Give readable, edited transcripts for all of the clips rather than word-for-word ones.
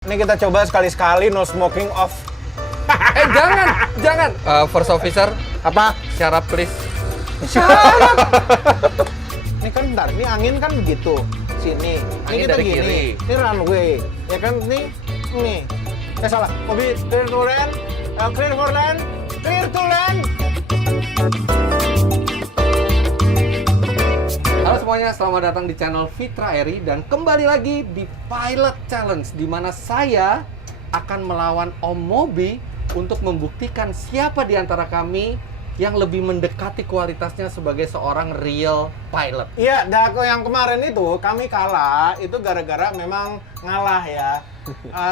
Ini kita coba sekali-sekali no smoking off. Jangan. First officer, Apa? syarat please. Ini kan bentar, ini angin kan begitu. Sini. Ini Angin kita dari gini. kiri. Ini runway. Ya kan ini. Salah. Mobil clear to land. Clear for land. Clear to land. Halo semuanya, selamat datang di channel Fitra Eri dan kembali lagi di Pilot Challenge di mana saya akan melawan Om Mobi untuk membuktikan siapa di antara kami yang lebih mendekati kualitasnya sebagai seorang real pilot. Iya, Dako yang kemarin itu kami kalah itu gara-gara memang ngalah ya.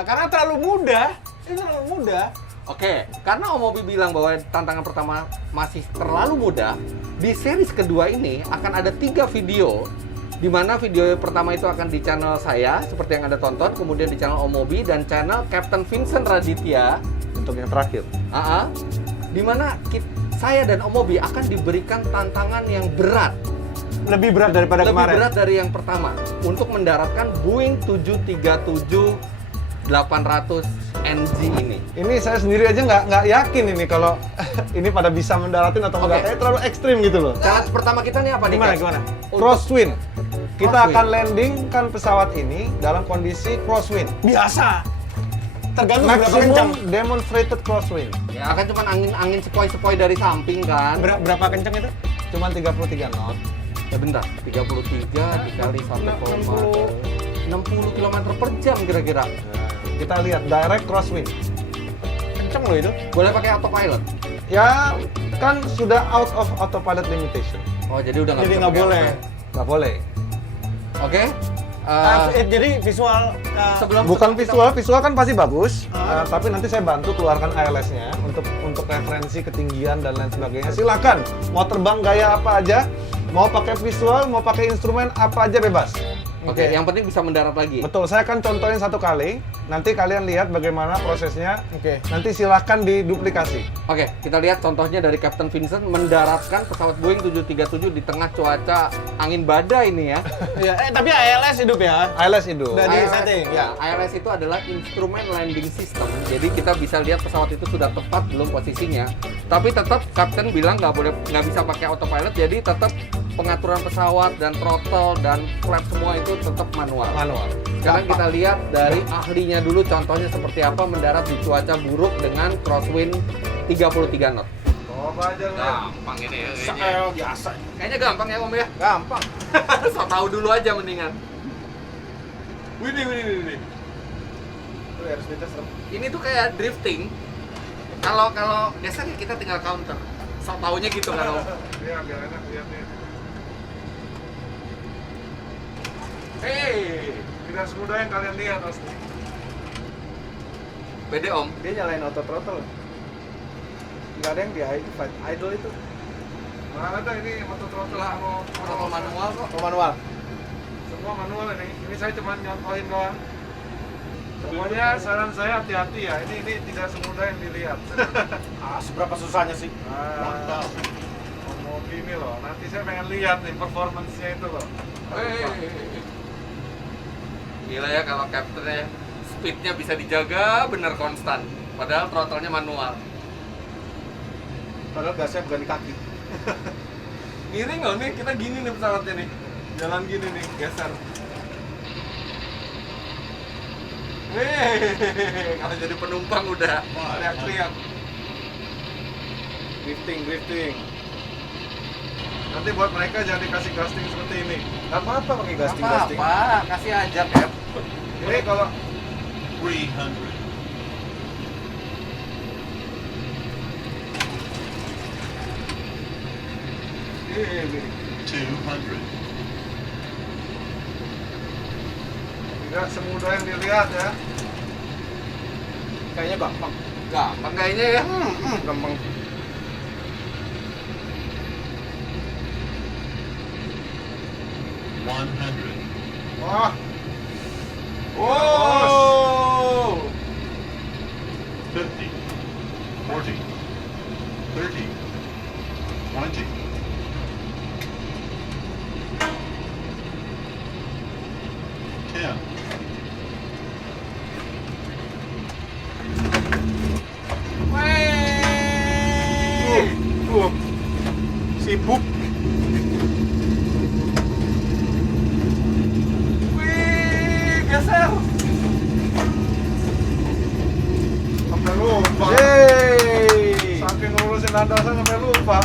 Karena terlalu mudah. Ini terlalu mudah. Oke, karena Om Mobi bilang bahwa tantangan pertama masih terlalu mudah, di series kedua ini akan ada 3 video, di mana video pertama itu akan di channel saya, seperti yang Anda tonton, kemudian di channel Om Mobi, dan channel Captain Vincent Raditya, Untuk yang terakhir. di mana saya dan Om Mobi akan diberikan tantangan yang berat, Lebih berat daripada lebih kemarin. berat dari yang pertama, untuk mendaratkan Boeing 737-800 NG ini. Ini saya sendiri aja nggak yakin ini kalau ini pada bisa mendaratin atau enggak. Oke. Kayak terlalu ekstrim gitu loh. Challenge pertama kita nih apa nih? Gimana, Cap? gimana? Crosswind. Kita Crosswind. akan landingkan pesawat ini dalam kondisi crosswind. Biasa. Tergantung berapa kencang. Maximum demonstrated crosswind. Ya kan cuma angin sepoi-sepoi dari samping kan. Berapa kencang itu? Cuman 33 knot. Ya bentar, 33 dikali 1,60 km per jam kira-kira. Nah, kita lihat direct crosswind. Kencang loh itu. Boleh pakai autopilot? Ya kan sudah out of autopilot limitation. Oh, jadi udah Jadi bisa nggak pakai boleh. autopilot. Nggak boleh. Oke. Jadi visual Sebelum Bukan kita- visual kan pasti bagus, Ah. tapi nanti saya bantu keluarkan ALS-nya untuk referensi ketinggian dan lain sebagainya. Silakan, mau terbang gaya apa aja, mau pakai visual, mau pakai instrumen apa aja bebas. Oke, yang penting bisa mendarat lagi. Betul, saya akan contohin satu kali, nanti kalian lihat bagaimana prosesnya. Oke. Nanti silahkan diduplikasi. Oke, kita lihat contohnya dari Captain Vincent mendaratkan pesawat Boeing 737 di tengah cuaca angin badai ini ya. Iya, tapi ALS hidup ya. ALS itu. Udah di ALS, setting, ya. ALS itu adalah instrumen landing system. Jadi kita bisa lihat pesawat itu sudah tepat belum posisinya. Tapi tetap Captain bilang nggak bisa pakai autopilot. Jadi tetap pengaturan pesawat dan throttle dan flap semua itu tetap manual. Manual. Sekarang kita lihat dari ahlinya dulu contohnya seperti apa mendarat di cuaca buruk dengan crosswind 33 knot. Coba aja Gampang ini ya. Biasa. Kayaknya gampang ya Om ya. Gampang. So tahu dulu aja mendingan. Wih. Ini tuh kayak drifting. Kalau biasanya kita tinggal counter. So taunya gitu kalau. Iya, biar enak lihatnya. Hey, Tidak semudah yang kalian lihat, pasti. pede Om. Dia nyalain auto throttle. Nggak ada yang di idle itu. Mana ada ini auto throttle mau Kalau manual kok. Manual. semua manual ini. Ini saya cuma nyontohin doang. Semuanya saran saya hati-hati ya. Ini tidak semudah yang dilihat. Seberapa susahnya sih? Mau gini loh. Nanti saya pengen lihat nih performance-nya itu loh. Hey. Gila ya kalau captain-nya speed-nya bisa dijaga bener konstan. Padahal throttle-nya manual. Padahal gasnya bukan di kaki. Miring nggak nih? Kita gini nih pesawatnya nih. Jalan gini nih, geser. Kalau jadi penumpang udah teriak-teriak. Drifting. Nanti buat mereka jangan dikasih casting seperti ini. Gak apa-apa pakai Gak gasting. apa-apa, kasih aja Cap. Ini kalau 300. ini 200. tidak semudah yang dilihat ya. Kayaknya gampang. Gampang kayaknya ya. Gampang. Wah, Wow. 50, 40, 30, 20, 10, ngikutin landasan sampai lupa.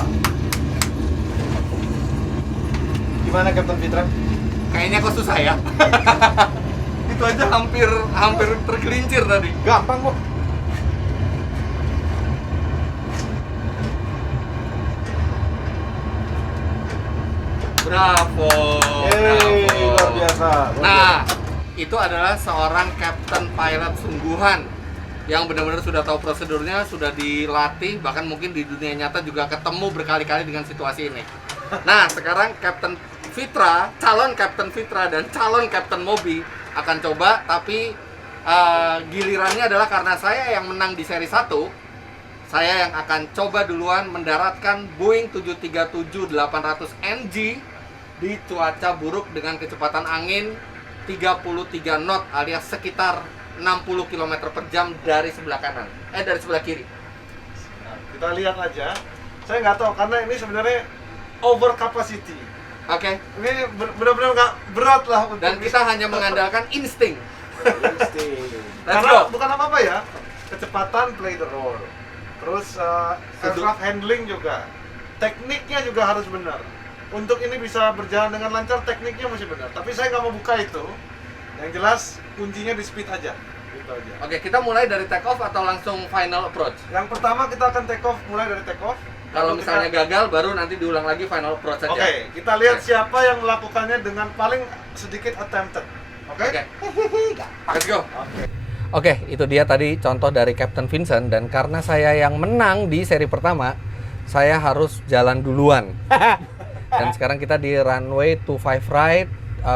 Gimana Captain Fitra? Kayaknya kok susah ya. Itu aja hampir tergelincir tadi. Gampang kok. Bravo. Luar biasa. Nah, itu adalah seorang captain pilot sungguhan yang benar-benar sudah tahu prosedurnya, sudah dilatih, bahkan mungkin di dunia nyata juga ketemu berkali-kali dengan situasi ini. Nah, sekarang Captain Fitra, calon Captain Fitra dan calon Captain Mobi akan coba, tapi gilirannya adalah karena saya yang menang di seri 1, saya yang akan coba duluan mendaratkan Boeing 737-800 NG di cuaca buruk dengan kecepatan angin 33 knot alias sekitar 60 km per jam dari sebelah kanan. Dari sebelah kiri. Nah, kita lihat aja. Saya nggak tahu karena ini sebenarnya over capacity. Oke. Ini benar-benar nggak berat lah untuk Dan kita hanya mengandalkan insting. Let's karena go. bukan apa-apa ya. Kecepatan play the role. Terus aircraft handling juga. Tekniknya juga harus benar. Untuk ini bisa berjalan dengan lancar, tekniknya masih benar. Tapi saya nggak mau buka itu. Yang jelas kuncinya di speed aja. Gitu aja. Oke, kita mulai dari take off atau langsung final approach? Yang pertama kita akan take off, mulai dari take off. Kalau Lalu misalnya kita- gagal, baru nanti diulang lagi final approach saja. Oke, kita lihat Oke. siapa yang melakukannya dengan paling sedikit attempted. Oke? Oke. Let's go. Oke. Oke, itu dia tadi contoh dari Captain Vincent, dan karena saya yang menang di seri pertama, saya harus jalan duluan. Dan sekarang kita di runway 25 right,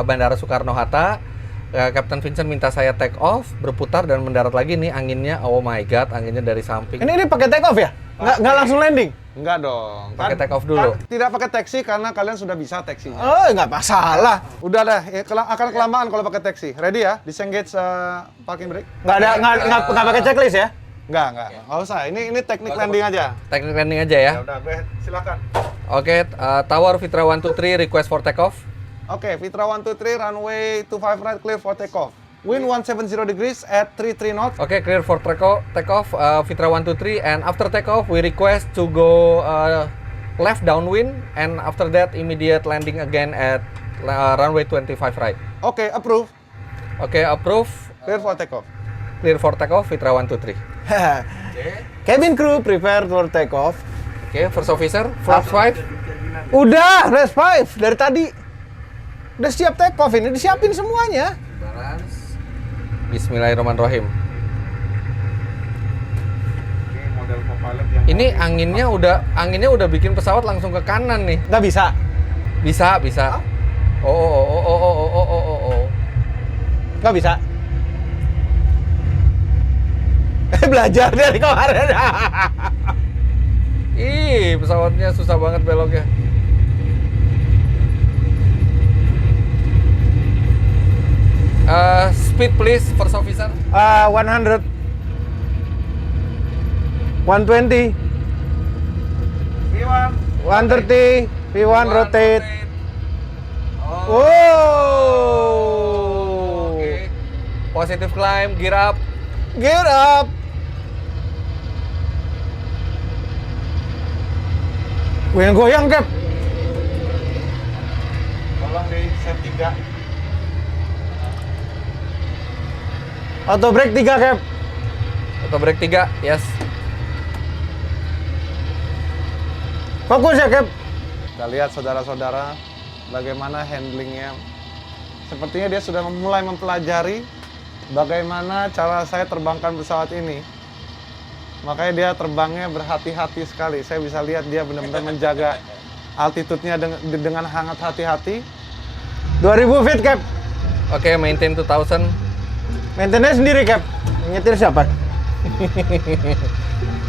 Bandara Soekarno-Hatta. Captain Vincent minta saya take off, berputar dan mendarat lagi nih anginnya. Oh my god, anginnya dari samping. Ini pakai take off ya? Nggak langsung landing? Enggak dong. Pakai take off dulu. Tidak pakai taxi karena kalian sudah bisa taxinya. Oh, nggak masalah. Udah dah, akan kelamaan kalau pakai taxi. Ready ya? Disengage parking brake? Nggak pakai checklist ya? Enggak usah. Ini teknik landing aja. Teknik landing aja ya. Ya udah, gue silakan. Oke, Tower Fitra 123 request for take off. Oke, Fitra 123 runway 25 right clear for takeoff. Wind 170 degrees at 33 knots. Oke, clear for take off, Fitra 123, and after take off we request to go left downwind, and after that immediate landing again at runway 25 right. Oke, approve. Oke, approve. Clear for takeoff. Clear for take off, Fitra 123. Cabin crew prepare for take off. Oke, first officer, flaps 5. Udah, race 5 dari tadi. Udah siap take off ini, disiapin semuanya. Bismillahirrahmanirrahim. Ini model co-pilot yang Ini anginnya udah bikin pesawat langsung ke kanan nih. Nggak bisa. Bisa. Oh. Nggak bisa. Belajar dari kemarin. Ih, pesawatnya susah banget beloknya. Speed please, first officer. 100. 120. V1. 130. V1 rotate. Oh. Wow. Oke. Positive climb, gear up. Gear up. Goyang-goyang, Cap. Tolong di set 3. Auto brake 3, Cap. Auto brake 3, yes. Fokus ya, Cap. Kita lihat saudara-saudara bagaimana handlingnya. Sepertinya dia sudah mulai mempelajari bagaimana cara saya terbangkan pesawat ini. Makanya dia terbangnya berhati-hati sekali. Saya bisa lihat dia benar-benar menjaga altitude-nya dengan hangat hati-hati. 2000 feet, Cap. Oke, maintain 2000. Maintenance sendiri, Cap. Nyetir siapa?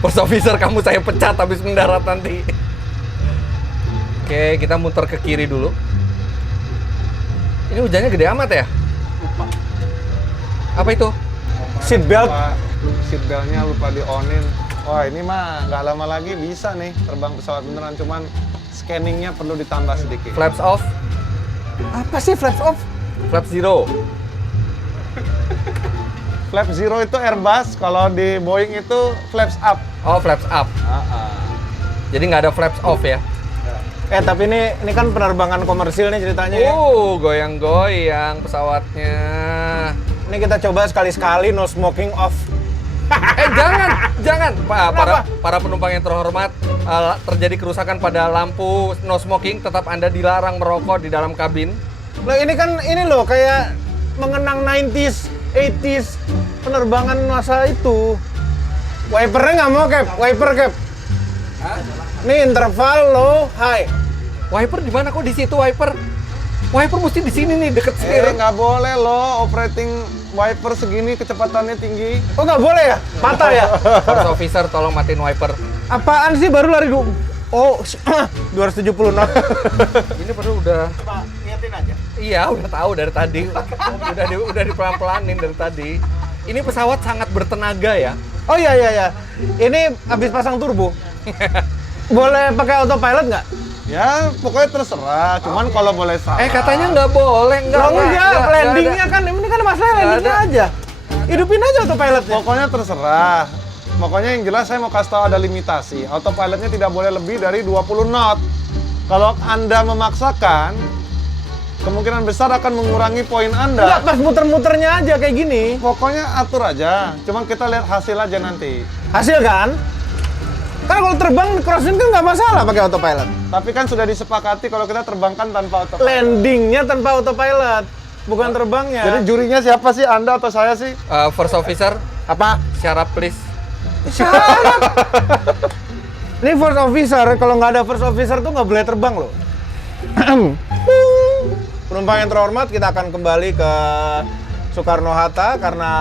First officer, kamu saya pecat habis mendarat nanti. Oke, kita muter ke kiri dulu. Ini hujannya gede amat ya? Apa itu? Seat belt. Seat belt-nya lupa di-on-in. Wah, ini mah nggak lama lagi bisa nih terbang pesawat beneran. Cuman scanningnya perlu ditambah sedikit. Flaps off, Apa sih flaps off? flaps zero. Flap zero itu Airbus, kalau di Boeing itu flaps up. Oh, flaps up. Jadi nggak ada flaps off ya? Tapi ini kan penerbangan komersil nih ceritanya ya. Goyang-goyang pesawatnya. Ini kita coba sekali-sekali no smoking off. Jangan. Para penumpang yang terhormat, terjadi kerusakan pada lampu no smoking, tetap Anda dilarang merokok di dalam kabin. Loh ini loh kayak mengenang 90s, 80s penerbangan masa itu. Wipernya nggak mau, Cap. Wiper, Cap. Ini interval low, high. Wiper di mana kok di situ wiper? Wiper mesti di sini nih, deket sini. Nggak boleh loh operating wiper segini kecepatannya tinggi. Oh nggak boleh ya? Patah ya? First officer, tolong matiin wiper. Apaan sih baru lari dulu? Oh, 270 knot. Ini baru udah. Pak, liatin aja. Iya, udah tahu dari tadi. udah dipelan-pelanin dari tadi. Ini pesawat sangat bertenaga ya. Oh iya. Ini habis pasang turbo. Boleh pakai autopilot nggak? Ya pokoknya terserah. Cuman kalau boleh salah. Katanya nggak boleh, Enggak, landingnya kan ini kan masalah landingnya aja. Hidupin aja autopilotnya. Pokoknya terserah. Pokoknya yang jelas saya mau kasih tahu ada limitasi. Autopilotnya tidak boleh lebih dari 20 knot. Kalau Anda memaksakan, kemungkinan besar akan mengurangi poin Anda. Enggak, pas muter-muternya aja kayak gini. Pokoknya atur aja. Cuman kita lihat hasil aja nanti. Hasil kan? Kan kalau terbang crosswind kan nggak masalah pakai autopilot. Tapi kan sudah disepakati kalau kita terbangkan tanpa autopilot. Landingnya tanpa autopilot, bukan terbangnya. Jadi jurinya siapa sih? Anda atau saya sih? First officer, apa? syarat please. Syarat. Ini first officer, kalau nggak ada first officer tuh nggak boleh terbang loh. Penumpang yang terhormat, kita akan kembali ke Soekarno-Hatta karena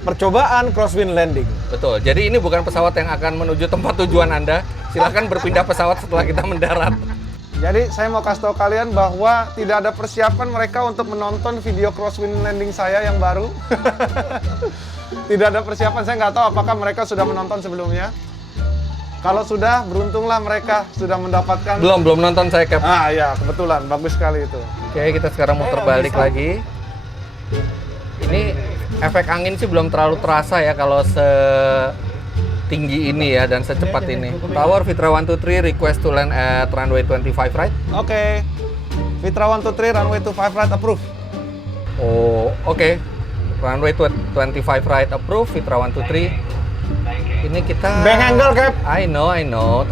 percobaan crosswind landing. Betul. Jadi ini bukan pesawat yang akan menuju tempat tujuan Anda. Silahkan berpindah pesawat setelah kita mendarat. Jadi saya mau kasih tahu kalian bahwa tidak ada persiapan mereka untuk menonton video crosswind landing saya yang baru. Tidak ada persiapan, saya nggak tahu apakah mereka sudah menonton sebelumnya. Kalau sudah, beruntunglah mereka sudah mendapatkan. Belum nonton saya, Cap. Ya, kebetulan. Bagus sekali itu. Oke, kita sekarang muter balik lagi. Ini efek angin sih belum terlalu terasa ya kalau setinggi ini ya dan secepat ini. Tower Fitra 123 request to land at runway 25 right? Oke. Fitra 123 runway 25 right approve. Oh, oke. Runway 25 right approve, Fitra 123. Ini kita Bank angle, Cap. I know.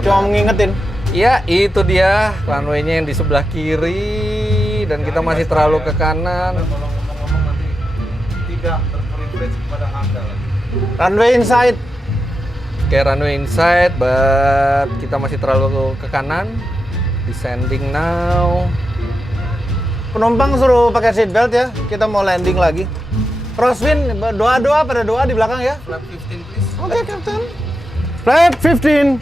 Cuma ngingetin. Iya, itu dia runway-nya yang di sebelah kiri dan kita masih terlalu ke kanan. Tidak terprivilege kepada Anda. Runway inside. Oke, runway inside, but kita masih terlalu ke kanan. Descending now. Penumpang suruh pakai seat belt ya. Kita mau landing lagi. Crosswind, doa-doa pada doa di belakang ya. Flap 15 please. Oke, Captain. Flap 15.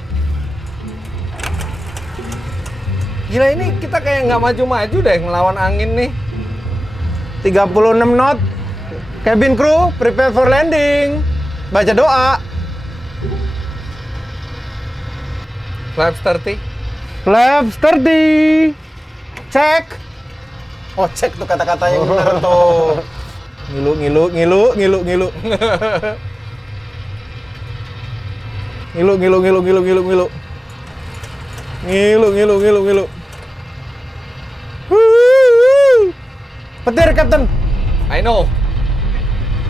Gila, ini kita kayak nggak maju-maju deh ngelawan angin nih. 36 knot. Cabin crew, prepare for landing. Baca doa. Flaps 30. Flaps 30. Cek. Oh, cek tuh kata-katanya benar tuh. Ngilu. Ngilu. Petir, Captain. I know.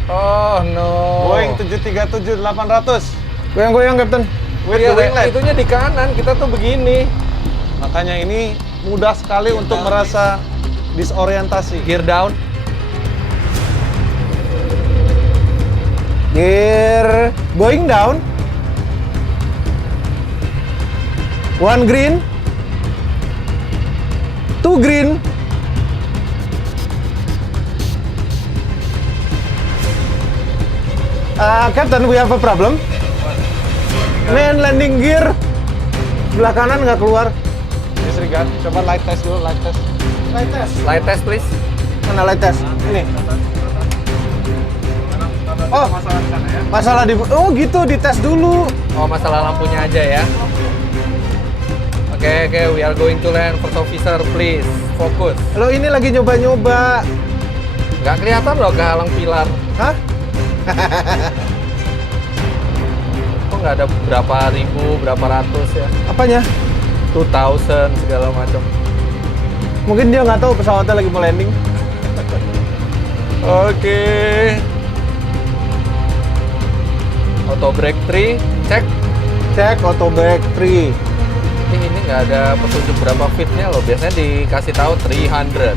Oh no. Boeing 737-800. Goyang-goyang, Captain. With Iya, the winglet. itunya di kanan, kita tuh begini. Makanya ini mudah sekali untuk merasa disorientasi. Gear down. Gear going down. One green. Two green. Captain, we have a problem. Main landing gear sebelah kanan nggak keluar. Disregard. Coba light test dulu, light test. Light test. Light test please. Mana light test? Ini. Oh, masalah di. Oh gitu, dites dulu. Oh, masalah lampunya aja ya. Oke, we are going to land. First officer, please fokus. Lo ini lagi nyoba-nyoba. Nggak kelihatan loh kehalang pilar. Hah? Kok nggak ada berapa ribu, berapa ratus ya. Apanya? 2000 segala macam. Mungkin dia nggak tahu pesawatnya lagi mau landing. Oke. Auto brake 3, cek. Cek auto brake 3. Ini nggak ada petunjuk berapa fitnya loh. Biasanya dikasih tahu 300.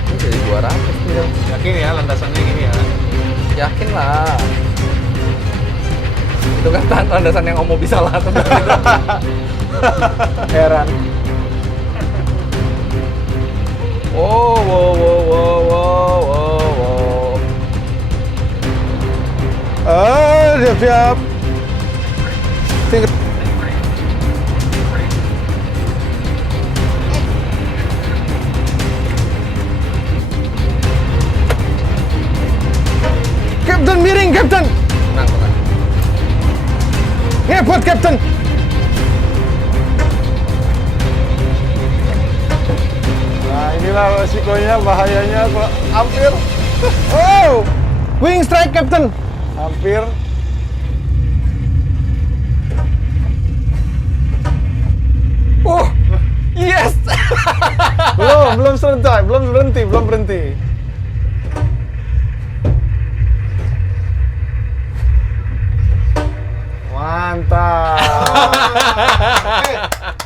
Ini jadi 200 nih dong. Yakin ya landasannya gini ya? Yakin lah. Itu kan landasan yang Omo bisa lah. Heran. Wow, wow, wow, wow, wow, wow, wow. Siap-siap. Captain miring, Captain. Tenang, tenang. Ngepot, Captain. Nah inilah resikonya, bahayanya kok hampir, Oh, wing strike, Captain. hampir. Oh, yes. belum selesai, belum berhenti. Mantap.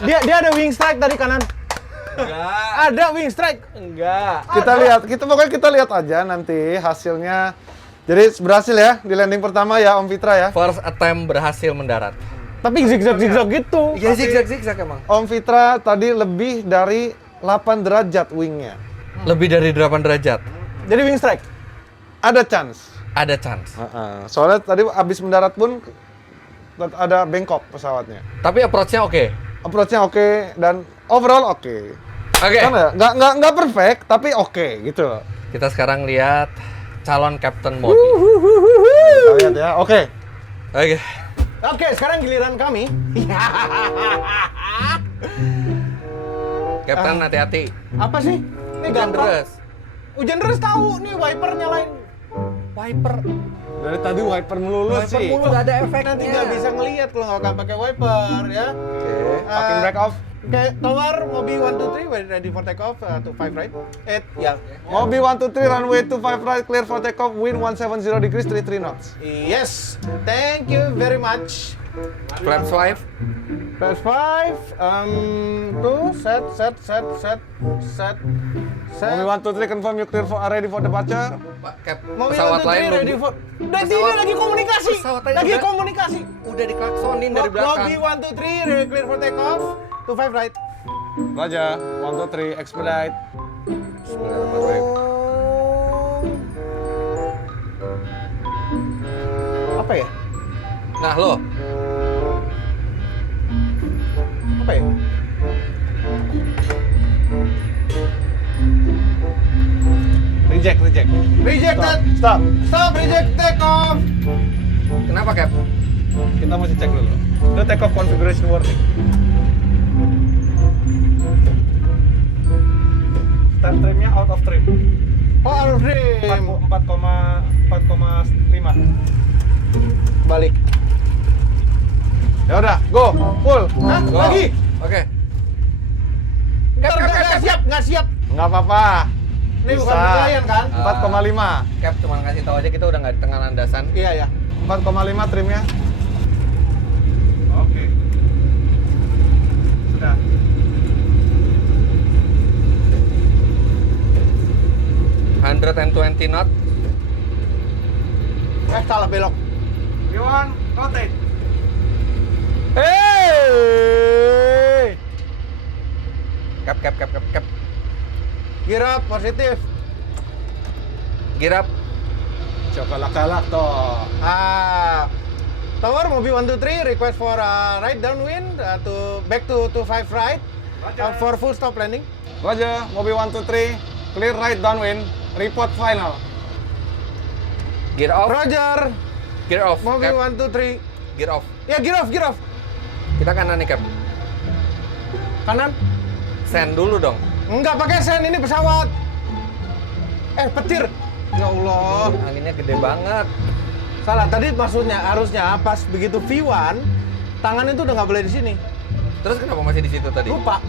Dia ada wing strike tadi kanan. Enggak. Ada wing strike. Enggak. Pokoknya kita lihat aja nanti hasilnya. Jadi berhasil ya di landing pertama ya Om Fitra ya. First attempt berhasil mendarat. Tapi zigzag gitu. Iya, zigzag emang. Om Fitra tadi lebih dari 8 derajat wingnya. Lebih dari 8 derajat. Jadi wing strike. Ada chance. Ada chance. Soalnya tadi abis mendarat pun ada bengkok pesawatnya. Tapi approach-nya oke. Approach-nya oke dan overall oke. Oke. Kan ya? Nggak perfect tapi oke gitu loh. Kita sekarang lihat calon Captain Mobi. Kita lihat ya. Oke. Oke. Oke, sekarang giliran kami. Captain hati-hati. Apa sih? Ini Hujan gampang. deras. Hujan deras tahu nih wiper nyalain. Wiper. Dari tadi wiper melulu Wiper sih. mulu nggak ada efeknya. Nanti nggak bisa ngelihat kalau nggak pakai wiper ya. Oke. Makin break off. Oke, tower Mobi 1 2 3 we're ready for takeoff to 5 right. 8 ya. Mobi 123 runway 25 right clear for takeoff wind 170 degrees 33 knots. Yes. Thank you very much. Flaps 5. Plus 5 2 set. Mobi 123 confirm you clear for ready for departure. Pak, Cap. Mobi Pesawat 1 2 lain 3 ready for. Udah Pesawat- ini lagi komunikasi. pesawat lain Lagi udah- komunikasi. Udah diklaksonin dari belakang. Mobi 1 2 3 ready clear for takeoff to 5 right. Raja 123 expedite. Apa ya? Nah, lo. Apa ya? Reject. Rejected. Stop. Stop reject takeoff. Kenapa, Cap? Kita mesti cek dulu. The takeoff configuration warning. Start trimnya out of trim. Power trim. 4,5. Balik. Ya udah, go, full. Hah? Go. Lagi? Oke. Ntar nggak siap. Nggak apa-apa. Ini Bisa. bukan penilaian kan? 4,5. Cap cuma ngasih tahu aja kita udah nggak di tengah landasan. Iya ya. 4,5 trimnya. Oke. Sudah. $120 knot. Salah belok. Iwan, rotate. Hey! Cap. Gear up, positif. Gear up. Cokolak-kalak toh. Tower Mobi 1 2 3 request for right downwind to back to 5 right for full stop landing. Roger, Mobi 123, clear right downwind, report final. Gear off. Roger. Gear off. Mobi Cap. 1 2 3. Gear off. Ya gear off. Kita kanan nih, Cap. Kanan. Send dulu dong. Enggak pakai sen, ini pesawat. Petir. Ya Allah. Anginnya gede banget. Salah, tadi maksudnya harusnya pas begitu V1, tangan itu udah nggak boleh di sini. Terus kenapa masih di situ tadi? Lupa.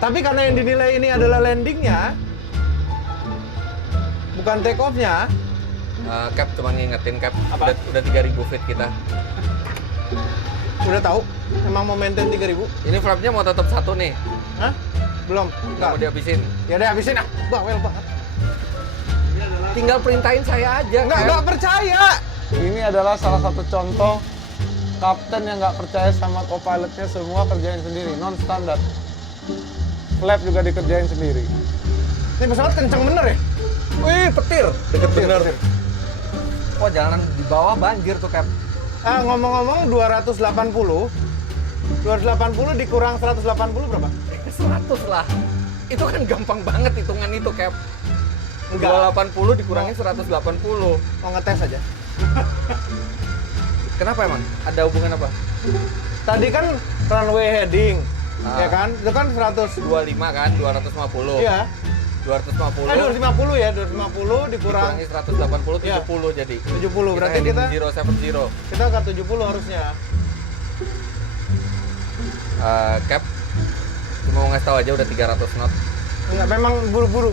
Tapi karena yang dinilai ini adalah landingnya, bukan take off-nya. Cap cuma ngingetin Cap. Apa? Udah 3.000 feet kita. Udah tahu, emang mau maintain 3.000. Ini flapnya mau tetap satu nih. Hah? Belum. Nggak mau dihabisin. Ya udah habisin ah. Bawel banget. Tinggal perintahin saya aja. Cap. Nggak percaya. Ini adalah salah satu contoh kapten yang nggak percaya sama co-pilotnya, semua kerjain sendiri, non standar. Flap juga dikerjain sendiri. Ini pesawat kenceng bener ya? Wih, petir. Deket bener. Wah, jalanan di bawah banjir tuh, Cap. Ngomong-ngomong 280 dikurang 180 berapa? 100 lah. Itu kan gampang banget hitungan itu, Cap. Enggak. 280 dikurangi 180. Mau ngetes aja. Kenapa emang? Ada hubungan apa? Tadi kan runway heading, Ah. ya kan? Itu kan 100. 25 kan, 250. Iya. 250. 250 ya, 250 dikurang Dikurangi 180, Iya. 70 jadi. 70. Berarti heading kita 070. ke 70 harusnya. Cap, cuma mau ngasih tahu aja udah 300 knot. Enggak, memang buru-buru.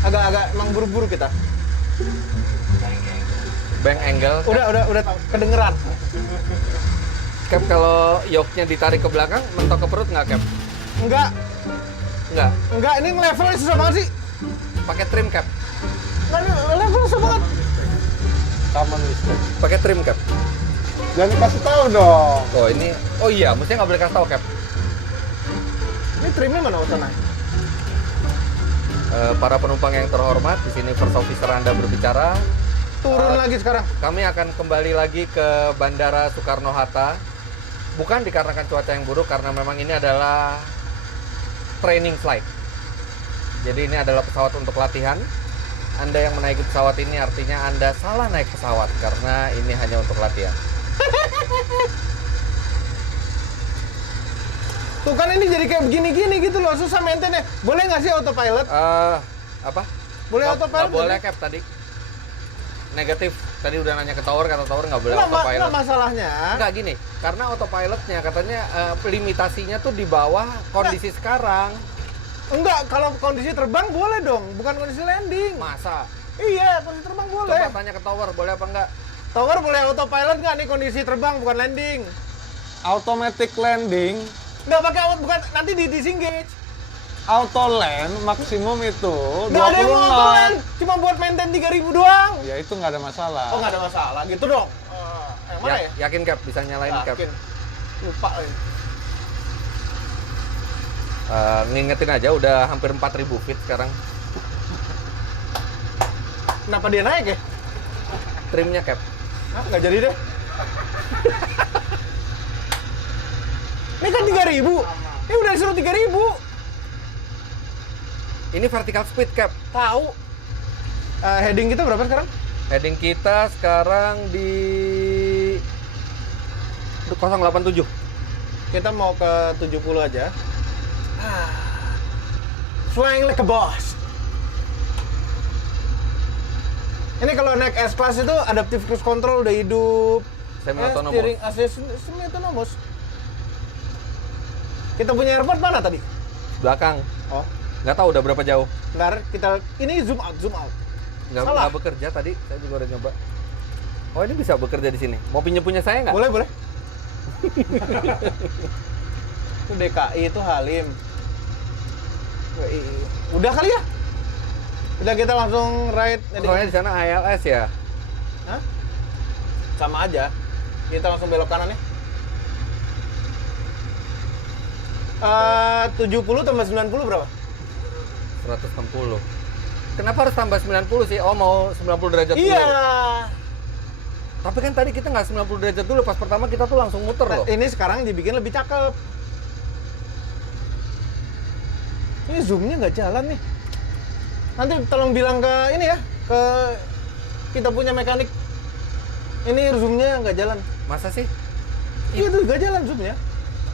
Agak-agak emang buru-buru kita. Bank angle. Udah kedengeran. Cap, kalau yoke-nya ditarik ke belakang, mentok ke perut nggak, Cap? Enggak, Nggak. ini levelnya susah banget sih. Pakai trim, Cap. Enggak, ini levelnya susah banget. Common mistake. Pakai trim, Cap. Jangan dikasih tahu dong. Oh, ini. Oh iya, mestinya nggak boleh kasih tahu, Cap. Ini trimnya mana sana? Para penumpang yang terhormat, di sini first officer Anda berbicara. Turun lagi sekarang. Kami akan kembali lagi ke Bandara Soekarno-Hatta. Bukan dikarenakan cuaca yang buruk, karena memang ini adalah training flight. Jadi ini adalah pesawat untuk latihan. Anda yang menaiki pesawat ini artinya Anda salah naik pesawat, karena ini hanya untuk latihan. Tuh kan ini jadi kayak begini-gini gitu loh, susah maintainnya. Boleh nggak sih autopilot? Apa? Boleh Nggak autopilot? boleh, Cap, tadi. Negatif. Tadi udah nanya ke tower, kata tower nggak boleh autopilot. Nggak masalahnya. Enggak gini, karena autopilotnya katanya limitasinya tuh di bawah kondisi sekarang. Enggak, kalau kondisi terbang boleh dong, bukan kondisi landing. Masa? Iya, kondisi terbang boleh. Coba tanya ke tower, boleh apa enggak? Tower boleh autopilot nggak nih kondisi terbang, bukan landing? Automatic landing, Nggak pakai bukan nanti di disengage. auto land maksimum itu 20 Nggak ada yang mau knot. autoland, cuma buat maintain 3.000 doang. Ya itu nggak ada masalah. Oh nggak ada masalah, gitu dong. Yang mana ya? Yakin, Cap? Bisa nyalain, Cap? Yakin. Lupa lagi. Ngingetin aja, udah hampir 4.000 feet sekarang. Kenapa dia naik ya? Trimnya, Cap. Hah, nggak jadi deh. Ini kan 3.000. Ini udah disuruh 3.000. Ini vertical speed, Cap. Tahu. Heading kita berapa sekarang? Heading kita sekarang di 087. Kita mau ke 70 aja. Flying like a boss. Ini kalau naik S-Class itu adaptive cruise control udah hidup. Semi autonomous. Steering assist semi autonomous. Kita punya airport mana tadi? Belakang. Oh, Nggak tahu udah berapa jauh. bentar kita ini zoom out. Salah. Nggak bekerja tadi. Saya juga udah nyoba. Oh, ini bisa bekerja di sini. Mau pinjam punya saya nggak? Boleh. Itu DKI itu Halim. Udah kali ya? Udah kita langsung ride. Soalnya di sana ALS ya. Hah? Sama aja. Kita langsung belok kanan ya. 70 tambah 90 berapa? 160. Kenapa harus tambah 90 sih? Oh, mau 90 derajat dulu. Iya. Tapi kan tadi kita nggak 90 derajat dulu. Pas pertama kita tuh langsung muter loh. Ini sekarang dibikin lebih cakep. Ini zoomnya nggak jalan nih. Nanti tolong bilang ke ini ya, ke kita punya mekanik. Ini zoomnya nggak jalan. Masa sih? Iya tuh nggak jalan zoomnya.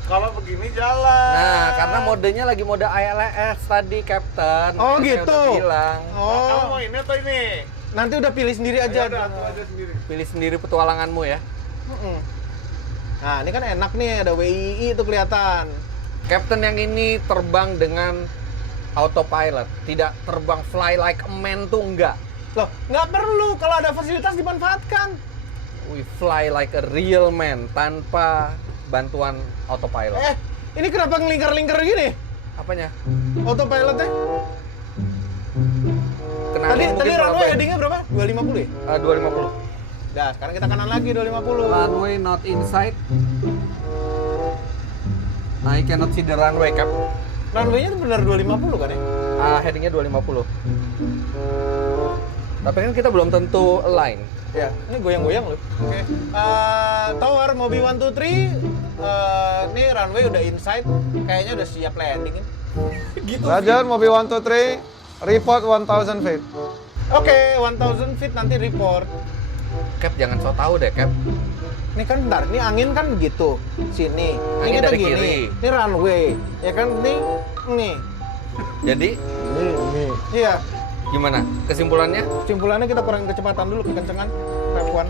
Kalau begini jalan. Nah, karena modenya lagi mode ILS tadi, Captain. Oh, Saya gitu. udah bilang. Kamu Oh, mau ini atau ini? nanti udah pilih sendiri aja. Udah, atur aja sendiri. Pilih sendiri petualanganmu ya. Mm-mm. Nah, ini kan enak nih, ada WII itu kelihatan. Captain yang ini terbang dengan autopilot, tidak terbang fly like a man tuh enggak. Loh, nggak perlu kalau ada fasilitas dimanfaatkan. We fly like a real man tanpa bantuan autopilot. Ini kenapa ngelingkar-lingkar gini? Apanya? Autopilotnya? Kenali Tadi mungkin runway berapa? headingnya berapa? 250 ya? 250. Dah, sekarang kita kanan lagi 250. Runway not inside. I cannot see the runway, Cap. Runway-nya tuh benar 250 kan ya? Headingnya 250. Tapi kan kita belum tentu align. Ya, ini goyang-goyang loh. Oke. Tower Mobi 123 ini runway udah inside, kayaknya udah siap landing ini. Gitu sih. Roger, mobil 123, report 1000 feet. Oke, 1000 feet nanti report. Cap, jangan so tau deh, Cap. Ini kan bentar, ini angin kan gitu. Sini. Ini Angin kita dari gini. kiri. Ini runway. Ya kan nih. Jadi, Nih. Iya. gimana? Kesimpulannya? Kesimpulannya kita kurangin kecepatan dulu, kekencengan. F1.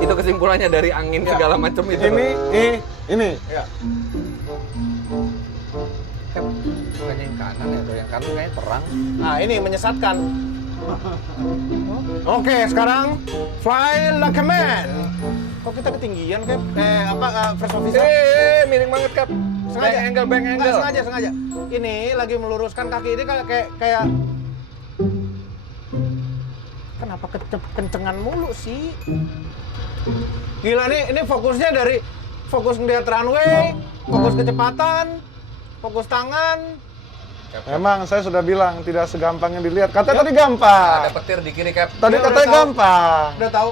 Itu kesimpulannya dari angin Ya. segala macam itu. Ini. Ya. Cap, bukannya yang kanan ya? Tuh yang kanan kayaknya terang. Nah, ini menyesatkan. Oke, sekarang fly like a man. Kok kita ketinggian, Cap? First officer? Miring banget, Cap. Sengaja. Bank angle. Nggak, sengaja. Ini lagi meluruskan kaki ini kayak kenapa kencengan mulu sih? Gila nih, ini fokusnya dari fokus ngeliat runway, fokus kecepatan, fokus tangan. Memang saya sudah bilang tidak segampang yang dilihat. Katanya tadi gampang. Ada petir di kiri, Cap. Tadi Ya, udah katanya tahu. gampang. Udah tahu.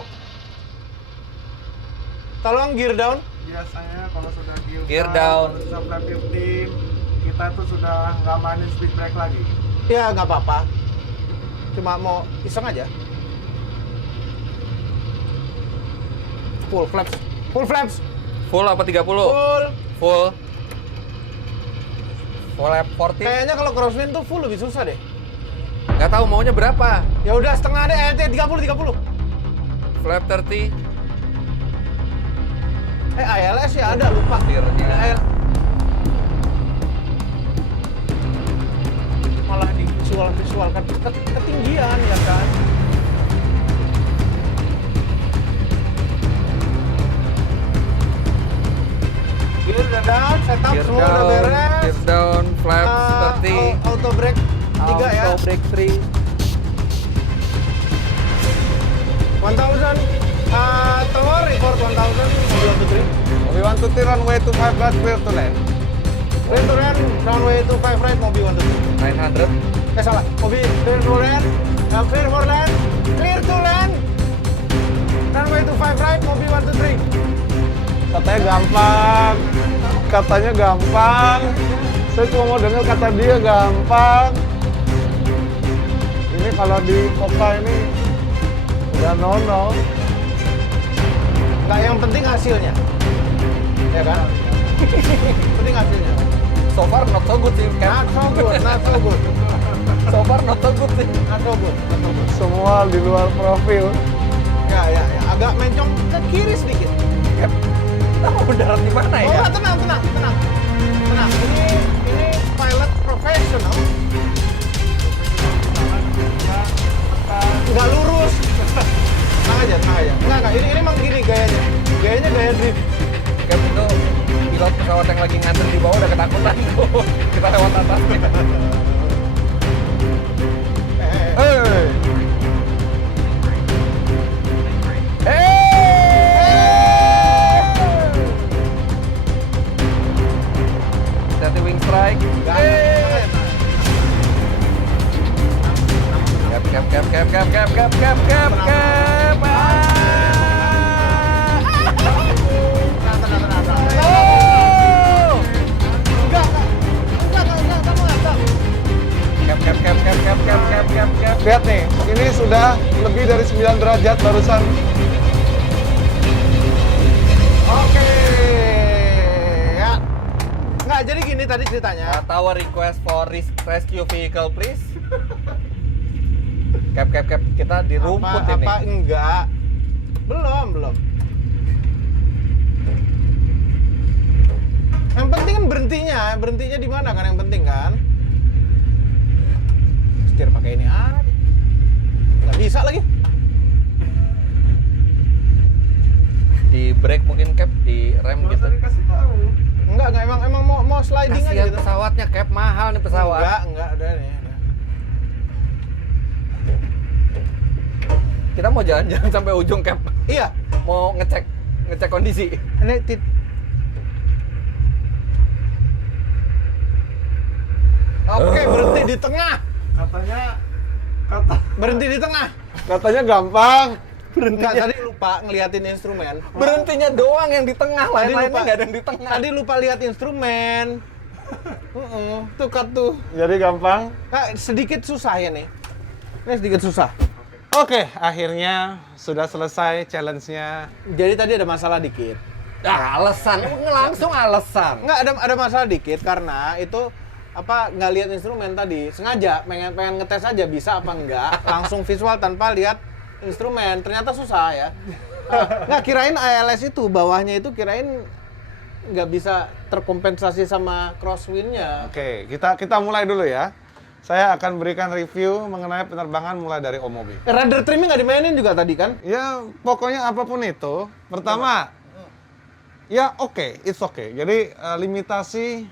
Tolong gear down. Biasanya kalau sudah Gear down. sudah flap 15, kita tuh sudah nggak mainin speed brake lagi. Ya, nggak apa-apa. Cuma mau iseng aja. Full flaps. Full flaps. Full apa 30? Full. Full. Full lap 40. Kayaknya kalau crosswind tuh full lebih susah deh. Nggak tahu maunya berapa. Ya udah setengah deh, 30. Flap 30. ILS ya ada, lupa. Petirnya. Malah di visual kan ketinggian ya kan. Gear udah down, setup Gear semua udah beres. gear down, flaps 30. Auto brake 3 ya. Auto brake 3. 1000 tower report 1000 mobil 123. We want to turn runway to 5 right, clear to land. Clear to land, runway to 5 right, mobil 123. 900. Salah, mobil clear to land, clear for land, clear to land. Runway to 5 right, mobil 123. Katanya gampang. Katanya gampang. Saya cuma mau dengar kata dia gampang. Ini kalau di Koka ini udah no. Nggak, yang penting hasilnya. Ya kan? Penting hasilnya. So far not so good sih, Cap. Not so good, not so good. So far not so good sih. Not so good, not so good. Semua di luar profil. Ya. Agak mencong ke kiri sedikit. Cap, kita mau mendarat di mana ya? Oh, tenang. Tenang. Ini pilot profesional. Nggak lurus. Tenang aja. Enggak. Ini emang gini gayanya. Gayanya gaya drift. Cap, itu pilot pesawat yang lagi nganter di bawah udah ketakutan tuh. Kita lewat atasnya. Hey. Hati wing strike. Cap. Lihat nih, ini sudah lebih dari 9 derajat barusan. tadi ceritanya. Tower request for rescue vehicle please. Cap. Kita di rumput ini. Apa enggak? Belum. Yang penting kan berhentinya di mana kan yang penting kan? Setir pakai ini aja. Nggak bisa lagi. Di brake mungkin Cap, di rem gitu. Enggak, emang mau sliding aja Kasihan gitu. pesawatnya Cap, mahal nih pesawat. Enggak, udah nih. Kita mau jalan-jalan sampai ujung Cap. Iya, Mau ngecek kondisi. ini Oke, berhenti di tengah. Berhenti di tengah. Katanya gampang. Enggak, tadi lupa ngeliatin instrumen. Berhentinya doang yang di tengah, Tadi lain-lainnya lupa. nggak ada yang di tengah. Tadi lupa lihat instrumen. Tuh cut tuh. Jadi gampang. Nah, sedikit susah ya nih. Ini sedikit susah. Oke, akhirnya sudah selesai challenge-nya. Jadi tadi ada masalah dikit. Alasan, langsung alasan. Enggak, ada masalah dikit karena itu nggak lihat instrumen tadi. Sengaja pengen ngetes aja bisa apa enggak. Langsung visual tanpa lihat instrumen. Ternyata susah ya. Nggak, kirain ALS itu bawahnya itu kirain nggak bisa terkompensasi sama crosswind-nya. Oke, kita mulai dulu ya. Saya akan berikan review mengenai penerbangan mulai dari Omobi. Rudder trimming nggak dimainin juga tadi kan? Ya, pokoknya apapun itu. Pertama, ya oke, it's okay. Jadi limitasi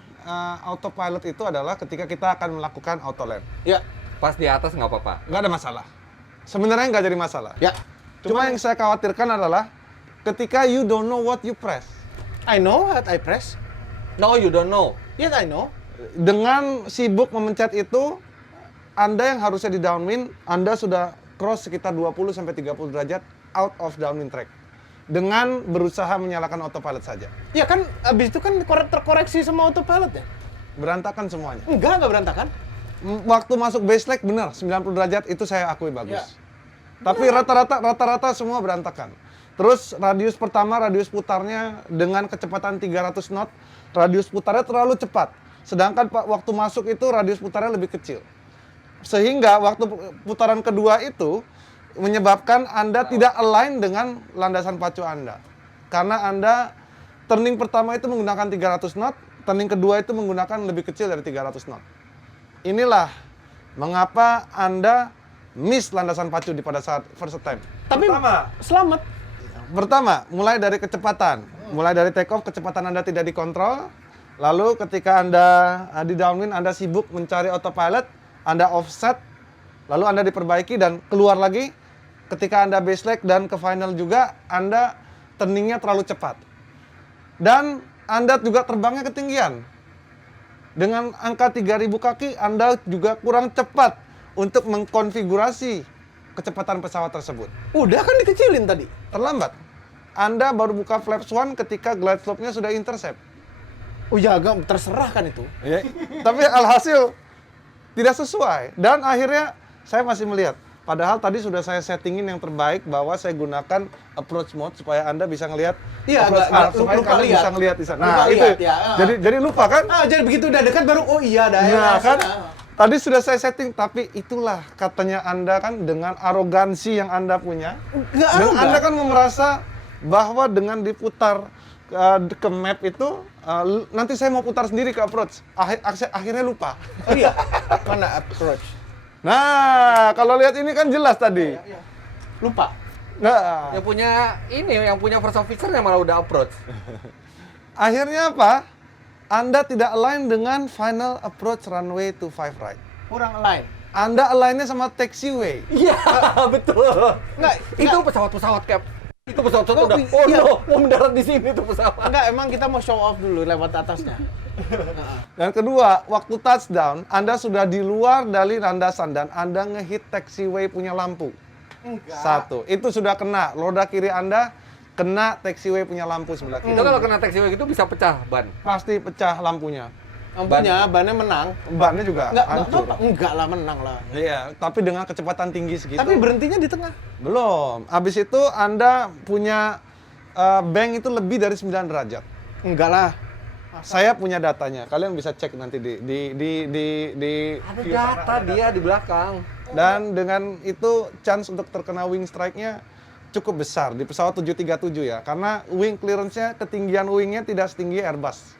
autopilot itu adalah ketika kita akan melakukan auto land. Ya, Pas di atas nggak apa-apa. Nggak ada masalah. Sebenarnya nggak jadi masalah. ya. Cuma yang saya khawatirkan adalah ketika you don't know what you press. I know what I press. No, you don't know. Yes, I know. Dengan sibuk memencet itu, Anda yang harusnya di downwind, Anda sudah cross sekitar 20-30 derajat out of downwind track. Dengan berusaha menyalakan autopilot saja. Ya kan, abis itu kan terkoreksi sama autopilot ya? Berantakan semuanya. Enggak berantakan. Waktu masuk base lag benar 90 derajat itu saya akui bagus. Ya. Tapi rata-rata semua berantakan. Terus radius pertama, radius putarnya dengan kecepatan 300 knot, radius putarnya terlalu cepat. Sedangkan waktu masuk itu radius putarnya lebih kecil. Sehingga waktu putaran kedua itu menyebabkan Anda tidak align dengan landasan pacu Anda. Karena Anda turning pertama itu menggunakan 300 knot, turning kedua itu menggunakan lebih kecil dari 300 knot. Inilah mengapa Anda miss landasan pacu di pada saat first time. Tapi selamat. Pertama, mulai dari kecepatan. Mulai dari take off, kecepatan Anda tidak dikontrol. Lalu ketika Anda di downwind, Anda sibuk mencari autopilot, Anda offset, lalu Anda diperbaiki dan keluar lagi. Ketika Anda base lag dan ke final juga, Anda turningnya terlalu cepat. Dan Anda juga terbangnya ketinggian. Dengan angka 3000 kaki, Anda juga kurang cepat untuk mengkonfigurasi kecepatan pesawat tersebut. Udah kan dikecilin tadi. Terlambat. Anda baru buka flaps 1 ketika glide slope-nya sudah intercept. Oh ya, agak terserah kan itu. Ya. Tapi alhasil tidak sesuai. Dan akhirnya saya masih melihat. Padahal tadi sudah saya settingin yang terbaik bahwa saya gunakan approach mode supaya Anda bisa ngelihat. Iya, supaya lupa kalian lihat. bisa ngelihat di sana. Lupa Nah, itu. lihat, ya. Jadi lupa kan? Jadi begitu udah dekat baru oh iya dah. Nah, kan? Tadi sudah saya setting, tapi itulah katanya Anda kan dengan arogansi yang Anda punya. Nggak Dan arogan. Anda kan merasa bahwa dengan diputar ke map itu, nanti saya mau putar sendiri ke approach. Akhirnya lupa. Oh iya. Mana approach? Nah, kalau lihat ini kan jelas tadi. Lupa. Nah, Yang punya first officer-nya malah udah approach. akhirnya apa? Anda tidak align dengan final approach runway to 5 right. Kurang align. Anda align-nya sama taxiway. Iya, betul. Itu pesawat-pesawat Cap. Itu pesawat-pesawat udah, iya. no, mau mendarat di sini tuh pesawat. Enggak, emang kita mau show off dulu lewat atasnya. Dan kedua, waktu touchdown, Anda sudah di luar dari landasan dan Anda ngehit taxiway punya lampu. Enggak. Satu, itu sudah kena. Roda kiri Anda kena taxiway punya lampu sebelah kiri. Itu kalau kena taxiway gitu bisa pecah ban. Pasti pecah lampunya. Lampunya, bannya menang. Bannya juga hancur. Enggak lah, menang lah. Iya, tapi dengan kecepatan tinggi segitu. Tapi berhentinya di tengah. Belum. Habis itu Anda punya bank itu lebih dari 9 derajat. Enggak lah. Saya punya datanya. Kalian bisa cek nanti di Ada data dia di belakang. Dan dengan itu chance untuk terkena wing strike-nya cukup besar di pesawat 737 ya. Karena wing clearance-nya, ketinggian wing-nya tidak setinggi Airbus.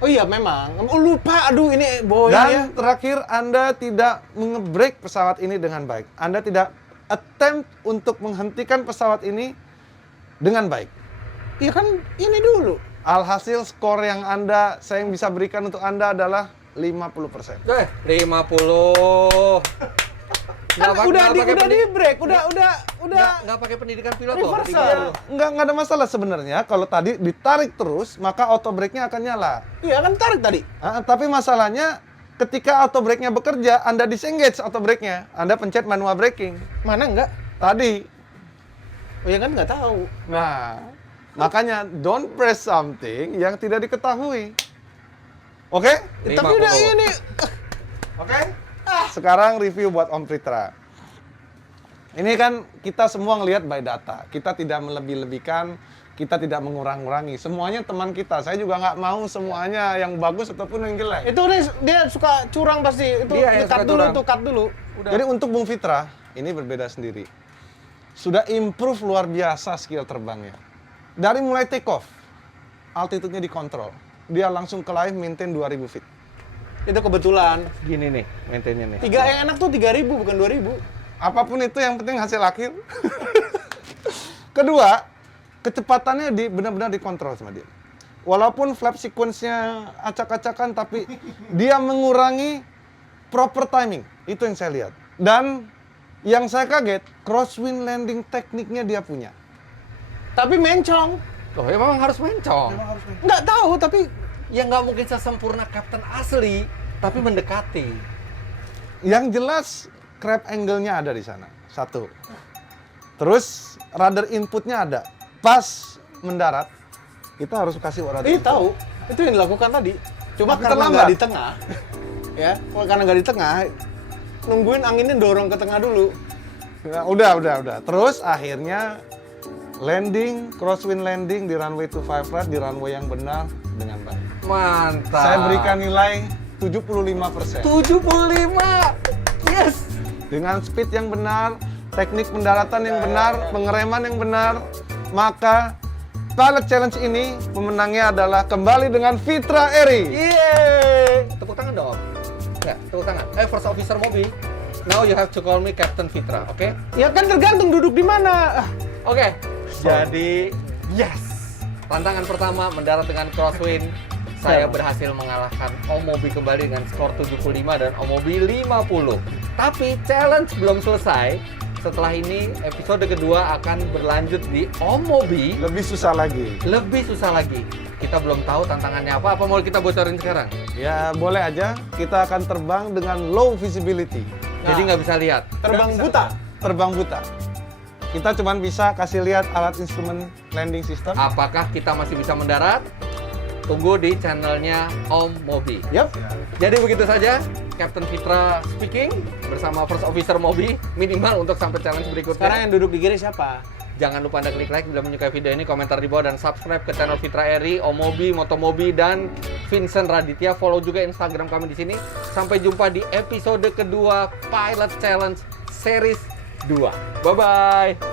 Oh iya memang. Oh, lupa, aduh ini boy Dan ya. terakhir, Anda tidak nge-break pesawat ini dengan baik. Anda tidak attempt untuk menghentikan pesawat ini dengan baik. Iya kan ini dulu. Alhasil skor yang saya bisa berikan untuk Anda adalah 50%. 50. Kan udah di break, udah Nggak pakai pendidikan pilot loh. reversal. Nggak ada masalah sebenarnya. Kalau tadi ditarik terus, maka auto brake-nya akan nyala. Iya kan tarik tadi. Tapi masalahnya ketika auto brake-nya bekerja, Anda disengage auto brake-nya. Anda pencet manual braking. Mana enggak? Tadi. Oh ya kan nggak tahu. Nah, makanya don't press something yang tidak diketahui. Oke? Tapi udah ini. Oke? Sekarang review buat Om Fitra. Ini kan kita semua ngelihat by data. Kita tidak melebih-lebihkan, kita tidak mengurang-urangi. Semuanya teman kita. Saya juga nggak mau semuanya yang bagus ataupun yang jelek. Itu dia suka curang pasti. Itu Dia yang cut suka dulu curang. tuh, cut dulu. Jadi untuk Bung Fitra, ini berbeda sendiri. Sudah improve luar biasa skill terbangnya. Dari mulai take off, altitude-nya dikontrol. Dia langsung ke live maintain 2000 feet. Itu kebetulan. Gini nih, maintainnya nih. Tiga yang enak tuh 3.000 bukan 2.000. Apapun itu yang penting hasil akhir. Kedua, kecepatannya benar-benar dikontrol sama dia. Walaupun flap sequence-nya acak-acakan, tapi dia mengurangi proper timing. Itu yang saya lihat. Dan yang saya kaget, crosswind landing tekniknya dia punya. Tapi mencong. Loh, ya memang harus mencong. Nggak tahu tapi Ya nggak mungkin sesempurna Captain asli, tapi mendekati. Yang jelas, crab angle-nya ada di sana. Satu. Terus, radar inputnya ada. Pas mendarat, kita harus kasih radar input. tahu. Itu yang dilakukan tadi. Cuma Tapi karena terlambat. nggak di tengah. Ya, karena nggak di tengah, nungguin anginnya dorong ke tengah dulu. Ya, udah. Terus akhirnya landing, crosswind landing di runway 25 right, di runway yang benar dengan baik. Mantap. Saya berikan nilai 75%. 75. Yes. Dengan speed yang benar, teknik pendaratan yang benar, pengereman yang benar, maka Pilot Challenge ini pemenangnya adalah kembali dengan Fitra Eri. Yeay. Tepuk tangan dong. Ya, tepuk tangan. First officer Mobi. Now you have to call me Captain Fitra, oke? Ya kan tergantung duduk di mana. Oke. Jadi, yes. Tantangan pertama mendarat dengan crosswind. Saya berhasil mengalahkan Om Mobi kembali dengan skor 75 dan Om Mobi 50. Tapi challenge belum selesai. Setelah ini episode kedua akan berlanjut di Om Mobi. Lebih susah lagi. Lebih susah lagi. Kita belum tahu tantangannya apa. Apa mau kita bocorin sekarang? Ya boleh aja, kita akan terbang dengan low visibility. Jadi nggak bisa lihat. Terbang buta. Terbang buta. Kita cuma bisa kasih lihat alat instrumen landing system. Apakah kita masih bisa mendarat? Tunggu di channelnya Om Mobi. Yap. Jadi begitu saja, Captain Fitra speaking bersama First Officer Mobi, minimal untuk sampai challenge berikutnya. Sekarang yang duduk di kiri siapa? Jangan lupa Anda klik like bila menyukai video ini, komentar di bawah, dan subscribe ke channel Fitra Eri, Om Mobi, Motomobi, dan Vincent Raditya. Follow juga Instagram kami di sini. Sampai jumpa di episode kedua Pilot Challenge Series 2. Bye-bye!